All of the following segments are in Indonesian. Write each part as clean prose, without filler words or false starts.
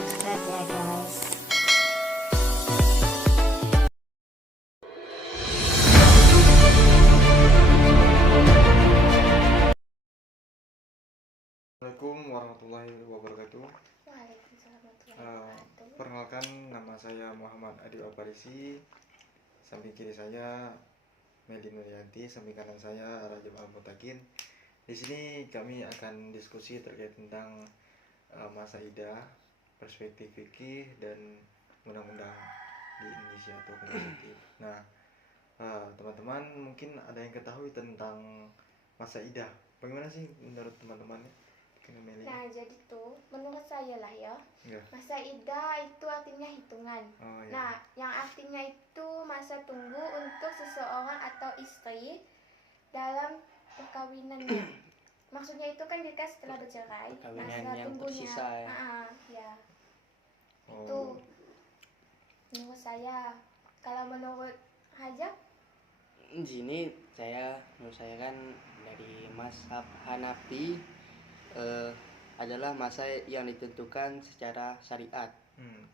subscribe ya guys. Assalamualaikum warahmatullahi wabarakatuh. Waalaikumsalam warahmatullahi wabarakatuh. Perkenalkan, nama saya Muhammad Adi Aparisi. Samping kiri saya Meli Nuryanti, samping kanan saya Rajab Al-Mutakin. Di sini kami akan diskusi terkait tentang masa idah, perspektif fikih dan undang-undang di Indonesia atau hukum positif. Nah, teman-teman mungkin ada yang ketahui tentang masa idah. Bagaimana sih menurut teman-teman? Nah, jadi tuh menurut saya lah ya, Ya. masa idah itu artinya hitungan. Oh, ya. Nah, yang artinya itu masa tunggu untuk seseorang atau istri dalam perkawinannya. Maksudnya itu kan jika setelah bercerai, Perkawinan masa yang tunggunya. tersisa ya. Ya. Oh. Itu menurut saya. Kalau menurut Hajab, Di sini menurut saya kan dari mazhab Hanafi adalah masa yang ditentukan secara syariat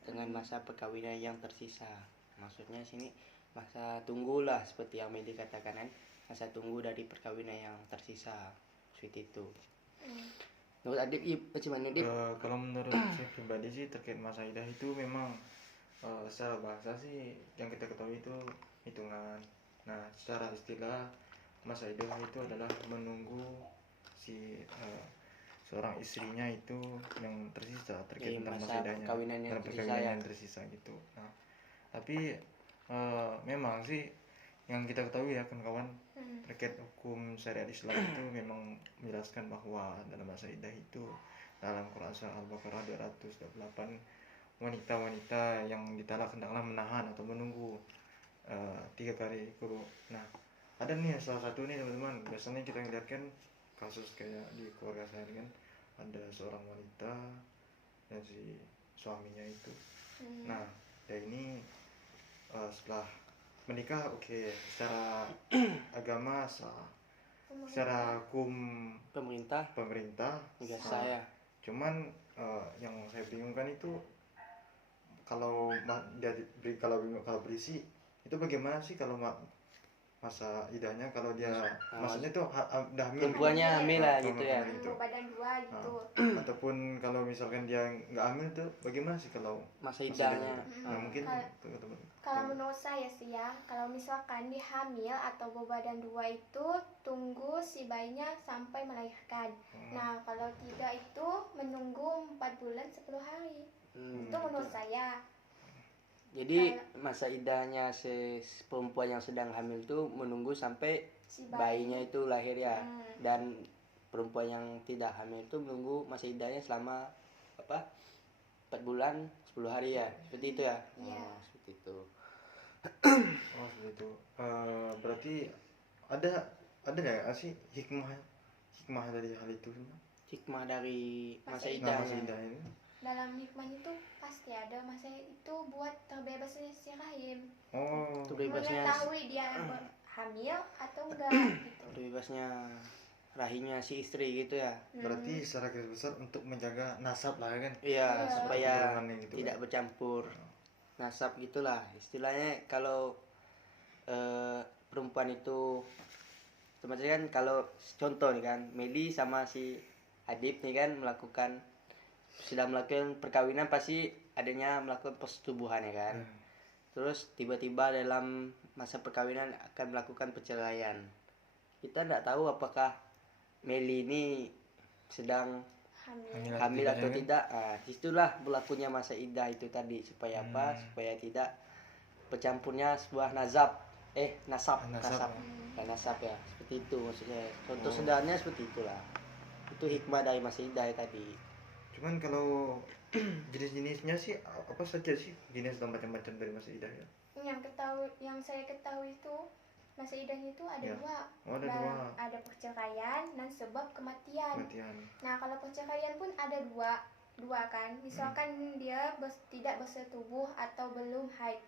dengan masa perkawinan yang tersisa. Maksudnya sini masa tunggulah seperti yang Medi katakan kan, masa tunggu dari perkawinan yang tersisa seperti itu. Menurut Adib, bagaimana Adib? Kalau menurut saya pribadi sih terkait masa idah itu memang secara bahasa sih yang kita ketahui itu hitungan. Nah, secara istilah masa idah itu adalah menunggu si seorang istrinya itu yang tersisa terkait tentang masa idahnya perkawinan yang dalam tersisa perkawinan ya. yang tersisa gitu. Nah, tapi memang sih yang kita ketahui ya kawan-kawan, terkait hukum syariat Islam itu memang menjelaskan bahwa dalam masa idah itu dalam Quran surah Al-Baqarah 228 wanita-wanita yang ditalak hendaklah menahan atau menunggu 3 kali kurun. Nah, ada nih salah satu nih teman-teman, biasanya kita ngeliat kan kasus kayak di keluarga saya kan, ada seorang wanita dan si suaminya itu. Nah, dia ini setelah menikah oke, secara agama sah, secara hukum Pemerintah juga sah. saya. Cuman yang saya bingungkan itu kalau kalau berisi itu bagaimana sih kalau masa idahnya kalau dia maksudnya tuh udah hamil, Perempuannya hamil lah gitu ya. badan dua gitu. Ataupun kalau misalkan dia nggak hamil tuh bagaimana sih kalau Masa idahnya. Nah, mungkin Kalau menurut saya sih ya, kalau misalkan dia hamil atau berbadan dua itu tunggu si bayinya sampai melahirkan. Nah, kalau tidak itu menunggu 4 bulan 10 hari. Itu menurut saya. Jadi masa idahnya si perempuan yang sedang hamil itu menunggu sampai Si bayinya itu lahir ya. Dan perempuan yang tidak hamil itu menunggu masa idahnya selama 4 bulan 10 hari ya. Seperti itu ya. Iya. Seperti itu. Oh, seperti itu. Berarti ada nggak sih hikmah dari hal itu semua? Hikmah dari masa Masa Nah, masa idahnya. idah ini. Dalam hikmahnya itu pasti ada masa itu buat terbebas dari si rahim. Oh, Terbebasnya Mengetahui dia hamil atau enggak gitu. terbebasnya rahimnya si istri gitu ya. berarti secara garis besar untuk menjaga nasab lah kan? Iya, supaya Keturunannya gitu tidak kan? bercampur nasab gitulah istilahnya. Kalau perempuan itu semacam kan, kalau contoh nih kan Meli sama si Adib nih kan sudah melakukan perkawinan, pasti adanya melakukan persetubuhan ya kan. Terus tiba-tiba dalam masa perkawinan akan melakukan perceraian. Kita tidak tahu apakah Meli ini sedang hamil atau tidak. Disitulah berlakunya masa idah itu tadi, supaya apa? Supaya tidak bercampurnya sebuah nasab ya, seperti itu maksudnya. Contoh sederhananya seperti itulah. Itu hikmah dari masa idah tadi. Cuman kalau jenis-jenisnya sih apa saja sih jenis dan macam-macam dari masa idah ya? Yang saya ketahui itu masa idahnya itu ada Ya. dua. Oh, ada Dan dua. ada perceraian dan sebab kematian. Kematian. Nah, kalau perceraian pun ada dua kan. Misalkan dia tidak bersetubuh atau belum haid.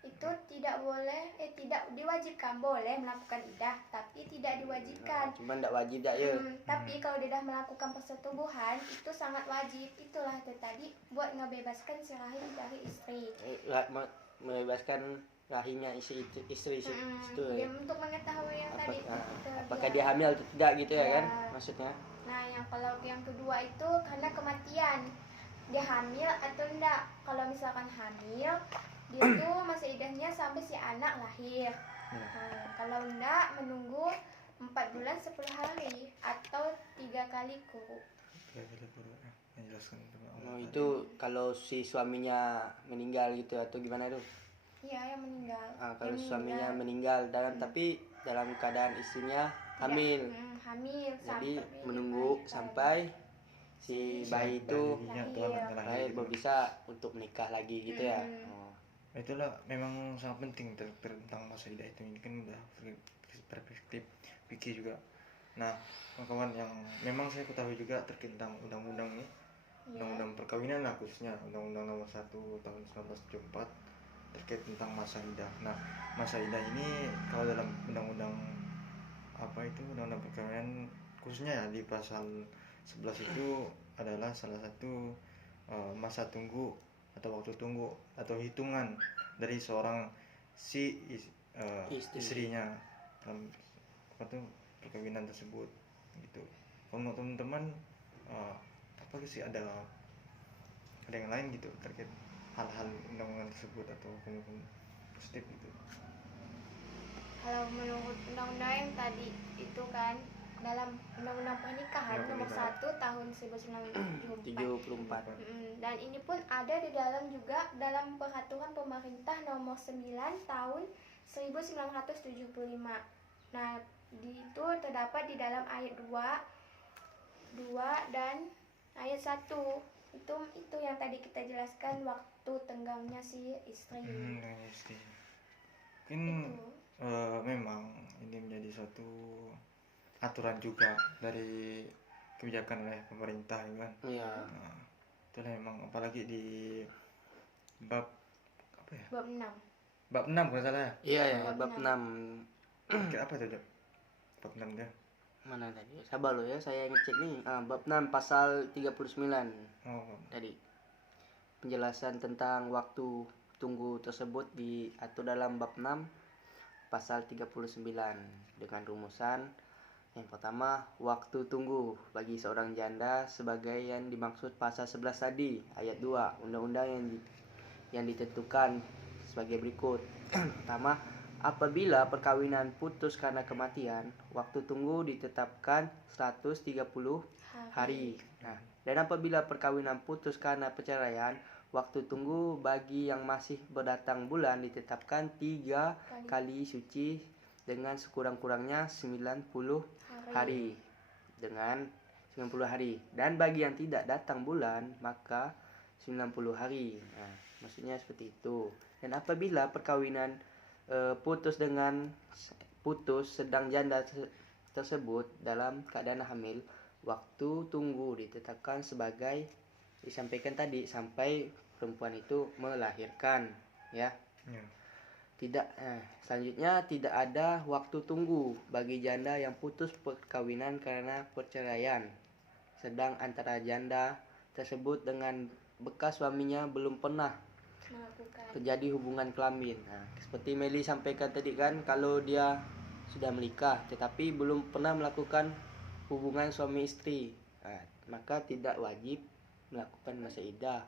itu tidak boleh, tidak diwajibkan, boleh melakukan idah tapi tidak diwajibkan. Cuman tidak wajib dah ya. Tapi kalau dia dah melakukan persetubuhan itu sangat wajib. Itulah itu tadi buat ngebebaskan si rahim dari istri. Membebaskan rahimnya istri itu Ya, ya. untuk mengetahui yang tadi Apakah dia hamil atau tidak gitu ya kan maksudnya. Nah, kalau yang kedua itu karena kematian. Dia hamil atau enggak? Kalau misalkan hamil, dia tuh masa idahnya sampai si anak lahir. Kalau enggak, menunggu 4 bulan 10 hari atau 3 kali kuru. Menjelaskan Itu kalau si suaminya meninggal gitu atau gimana itu? Iya, yang meninggal. Kalau suaminya meninggal tapi dalam keadaan istrinya hamil. Hamil. Jadi menunggu sampai si bayi itu lahir baru bisa untuk menikah lagi gitu ya. Itulah memang sangat penting tentang masa idah itu. Ini kan udah perspektif pikir juga. Nah, kawan yang memang saya ketahui juga terkait tentang undang-undang ini, undang-undang perkawinan lah khususnya, undang-undang nomor 1 tahun 1974 terkait tentang masa idah. Nah, masa idah ini kalau dalam undang-undang undang-undang perkawinan khususnya ya di pasal 11 itu adalah salah satu masa tunggu atau waktu tunggu atau hitungan dari seorang istrinya dalam perkawinan tersebut gitu. Kalau teman-teman apa sih ada yang lain gitu terkait hal-hal undang-undang tersebut atau hukum-hukum positif gitu? Kalau menurut undang-undang yang tadi itu kan dalam undang-undang pernikahan nomor 1 tahun 1974. Dan ini pun ada di dalam juga dalam peraturan pemerintah nomor 9 tahun 1975. Nah, itu terdapat di dalam ayat 2 dan ayat 1. Itu yang tadi kita jelaskan waktu tenggangnya si istri. Mungkin memang ini menjadi suatu aturan juga dari kebijakan oleh pemerintah kan. Iya. Nah, itulah memang apalagi di bab apa ya? Bab 6. Bab 6 kalau salah ya? Iya ya, bab 6. Kira apa itu, bab 6 dia? Mana tadi? Sabar lo ya, saya ngecek nih. Bab 6 pasal 39. Tadi. Penjelasan tentang waktu tunggu tersebut diatur dalam bab 6 pasal 39 dengan rumusan yang pertama, waktu tunggu bagi seorang janda sebagai yang dimaksud pasal 11 tadi, ayat 2, undang-undang yang ditentukan sebagai berikut. Pertama, apabila perkawinan putus karena kematian, waktu tunggu ditetapkan 130 hari. Nah, dan apabila perkawinan putus karena perceraian, waktu tunggu bagi yang masih berdatang bulan ditetapkan 3 kali suci dengan sekurang-kurangnya 90 hari. Dengan 90 hari. Dan bagi yang tidak datang bulan, maka 90 hari. Nah, maksudnya seperti itu. Dan apabila perkawinan putus sedang janda tersebut dalam keadaan hamil, waktu tunggu ditetapkan sebagai disampaikan tadi sampai perempuan itu melahirkan, ya. Selanjutnya tidak ada waktu tunggu bagi janda yang putus perkawinan karena perceraian, sedang antara janda tersebut dengan bekas suaminya belum pernah terjadi hubungan kelamin. Seperti Meli sampaikan tadi kan, kalau dia sudah menikah tetapi belum pernah melakukan hubungan suami istri, maka tidak wajib melakukan masa iddah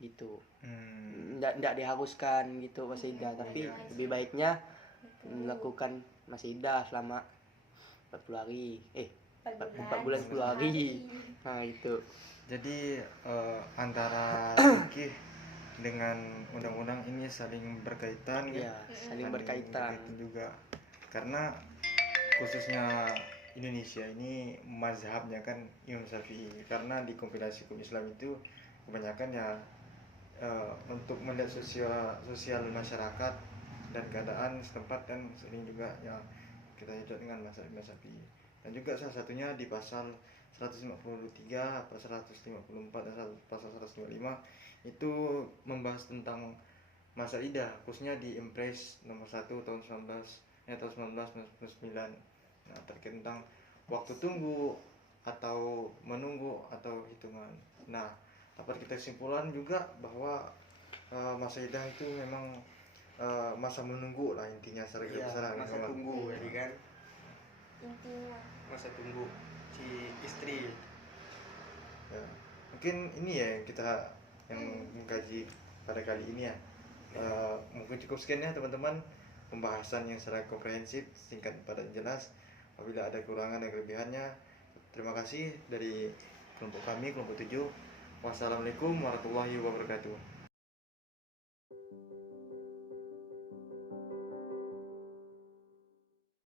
gitu. Tidak diharuskan gitu masa iddah, tapi lebih baiknya melakukan masa iddah selama 40 hari 4 bulan 10 hari. Nah itu. Jadi antara fikih dengan undang-undang ini saling berkaitan ya, saling berkaitan juga, karena khususnya Indonesia ini mazhabnya kan Imam Syafi'i, karena di kompilasi hukum Islam itu kebanyakan ya untuk melihat sosial masyarakat dan keadaan setempat, dan sering juga ya kita hidup dengan mazhab Imam Syafi'i. Dan juga salah satunya di pasal 153, pasal 154 dan pasal 155 itu membahas tentang masa idah khususnya di Impres nomor 1 tahun 1999. Nah, terkait tentang waktu tunggu atau menunggu atau hitungan. Nah, dapat kita kesimpulan juga bahwa masa idah itu memang masa menunggu lah intinya secara Iya, besar masa kawan. tunggu jadi kan, Intinya. masa tunggu si istri. Ya. Mungkin ini ya yang kita mengkaji pada kali ini ya. Mungkin cukup sekian ya teman-teman, pembahasan yang secara komprehensif, singkat, padat, jelas. Apabila ada kekurangan dan kelebihannya, terima kasih dari kelompok kami, kelompok 7. Wassalamualaikum warahmatullahi wabarakatuh.